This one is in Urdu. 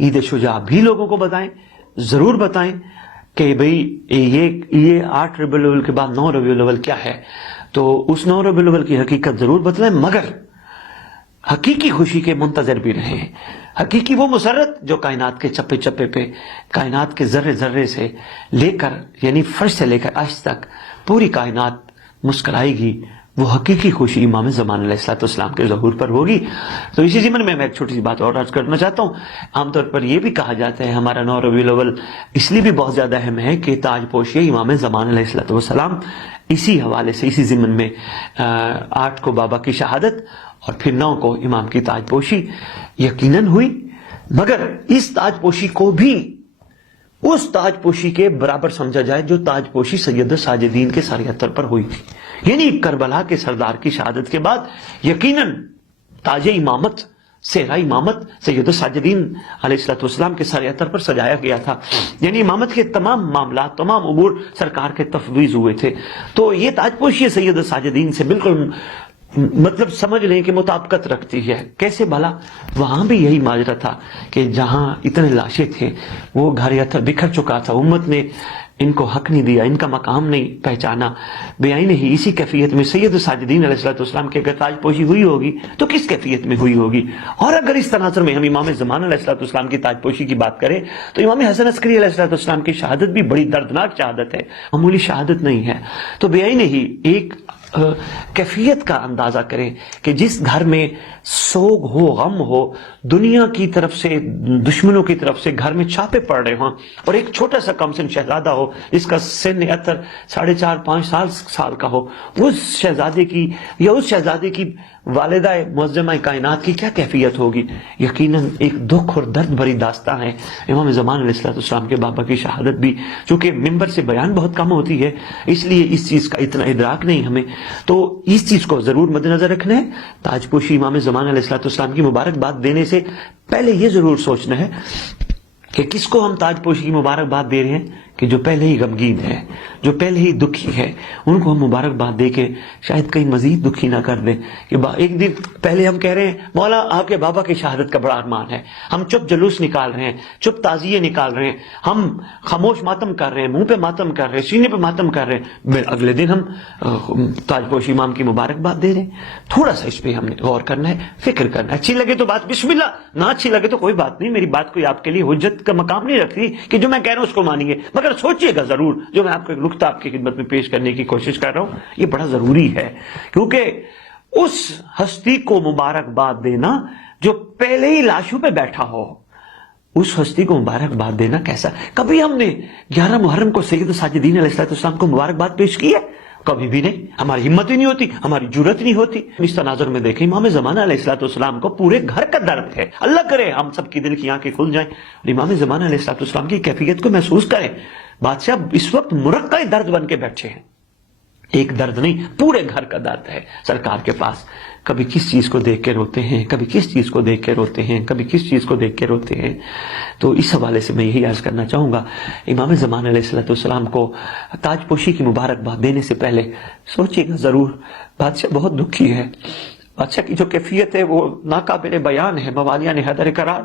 عید شجاع بھی لوگوں کو بتائیں، ضرور بتائیں کہ بھئی یہ 8 ربیع الاول کے بعد 9 ربیع الاول کیا ہے، تو اس 9 ربیع الاول کی حقیقت ضرور بتلائیں، مگر حقیقی خوشی کے منتظر بھی رہیں۔ حقیقی وہ مسرت جو کائنات کے چپے چپے پہ، کائنات کے ذرے ذرے سے لے کر، یعنی فرش سے لے کر عرش تک پوری کائنات مسکرائے گی، وہ حقیقی خوشی امام زمان علیہ السلام کے ظہور پر ہوگی۔ تو اسی ضمن میں ایک چھوٹی سی بات اور عرض کرنا چاہتا ہوں۔ عام طور پر یہ بھی کہا جاتا ہے ہمارا 9 ربیع الاول اس لیے بھی بہت زیادہ اہم ہے کہ تاج پوشی امام زمان علیہ السلام، اسی حوالے سے اسی ضمن میں 8 کو بابا کی شہادت اور پھر 9 کو امام کی تاج پوشی یقیناً ہوئی، مگر اس تاج پوشی کو بھی اس تاج پوشی کے برابر سمجھا جائے جو تاج پوشی سید الساجدین کے سر اتر پر ہوئی تھی، یعنی کربلا کے سردار کی شہادت کے بعد یقیناً تاج امامت، صحرا امامت سید الساجدین علیہ السلام کے سر اتر پر سجایا گیا تھا، یعنی امامت کے تمام معاملات، تمام امور سرکار کے تفویض ہوئے تھے۔ تو یہ تاج پوشی سید الساجدین سے بالکل مطلب سمجھ لیں کہ مطابقت رکھتی ہے۔ کیسے بھلا؟ وہاں بھی یہی ماجرا تھا کہ جہاں اتنے لاشیں تھے، وہ گھر اتر بکھر چکا تھا، امت نے ان کو حق نہیں دیا، ان کا مقام نہیں پہچانا، بیائی نہیں۔ اسی کیفیت میں سید الساجدین علیہ السلام کی اگر تاج پوشی ہوئی ہوگی تو کس کیفیت میں ہوئی ہوگی؟ اور اگر اس تناظر میں ہم امام زمان علیہ السلام کی تاج پوشی کی بات کریں تو امام حسن عسکری علیہ السلام کی شہادت بھی بڑی دردناک شہادت ہے، معمولی شہادت نہیں ہے۔ تو بیائی نہیں ایک کیفیت کا اندازہ کریں کہ جس گھر میں سوگ ہو، غم ہو، دنیا کی طرف سے، دشمنوں کی طرف سے گھر میں چھاپے پڑ رہے ہوں، اور ایک چھوٹا سا کم سن شہزادہ ہو جس کا سن اتر 4.5-5 سال کا ہو، اس شہزادے کی یا اس شہزادے کی والدہ معظمہ کائنات کی کیا کیفیت ہوگی؟ یقیناً ایک دکھ اور درد بھری داستان ہے۔ امام زمان علیہ السلام کے بابا کی شہادت بھی، چونکہ ممبر سے بیان بہت کم ہوتی ہے، اس لیے اس چیز کا اتنا ادراک نہیں ہمیں، تو اس چیز کو ضرور مد نظر رکھنا ہے۔ تاج پوشی امام زمان علیہ السلام کی مبارکباد دینے سے پہلے یہ ضرور سوچنا ہے کہ کس کو ہم تاج پوشی کی مبارکباد دے رہے ہیں، کہ جو پہلے ہی غمگین ہے، جو پہلے ہی دکھی ہے، ان کو ہم مبارکباد دے کے شاید کہیں مزید دکھی نہ کر دیں کہ ایک دن پہلے ہم کہہ رہے ہیں مولا آپ کے بابا کی شہادت کا بڑا ارمان ہے، ہم چپ جلوس نکال رہے ہیں، چپ تعزیے نکال رہے ہیں، ہم خاموش ماتم کر رہے ہیں، منہ پہ ماتم کر رہے ہیں، سینے پہ ماتم کر رہے ہیں، اگلے دن ہم تاج پوشی امام کی مبارکباد دے رہے ہیں۔ تھوڑا سا اس پہ ہم نے غور کرنا ہے، فکر کرنا ہے۔ اچھی لگے تو بات بسم اللہ، نہ اچھی لگے تو کوئی بات نہیں، میری بات کوئی آپ کے لیے حجت کا مقام نہیں رکھتی کہ جو میں کہہ رہا ہوں اس کو مانیں گے، مگر سوچئے گا ضرور۔ جو میں آپ کو ایک نقطہ آپ کی خدمت میں پیش کرنے کی کوشش کر رہا ہوں، یہ بڑا ضروری ہے، کیونکہ اس ہستی کو مبارکباد دینا جو پہلے ہی لاشوں پہ بیٹھا ہو، اس ہستی کو مبارکباد دینا کیسا؟ کبھی ہم نے 11 محرم کو سید الساجدین علیہ السلام کو مبارکباد پیش کی ہے؟ کبھی بھی نہیں، ہماری ہمت ہی نہیں ہوتی، ہماری جرت نہیں ہوتی۔ اس تناظر میں دیکھیں امام زمانہ علیہ السلام کو پورے گھر کا درد ہے، اللہ کرے ہم سب کی دل کی آنکھیں کھل جائیں اور امام زمانہ علیہ السلام کی کیفیت کو محسوس کریں۔ بادشاہ اس وقت مرقع درد بن کے بیٹھے ہیں، ایک درد نہیں، پورے گھر کا درد ہے سرکار کے پاس۔ کبھی کس چیز کو دیکھ کے روتے ہیں، کبھی کس چیز کو دیکھ کے روتے ہیں، کبھی کس چیز کو دیکھ کے روتے ہیں۔ تو اس حوالے سے میں یہی عرض کرنا چاہوں گا، امام زمان علیہ السلام کو تاج پوشی کی مبارکباد دینے سے پہلے سوچئے گا ضرور۔ بادشاہ بہت دکھی ہے، بادشاہ کی جو کیفیت ہے وہ ناقابل بیان ہے، موالیان حیدر قرار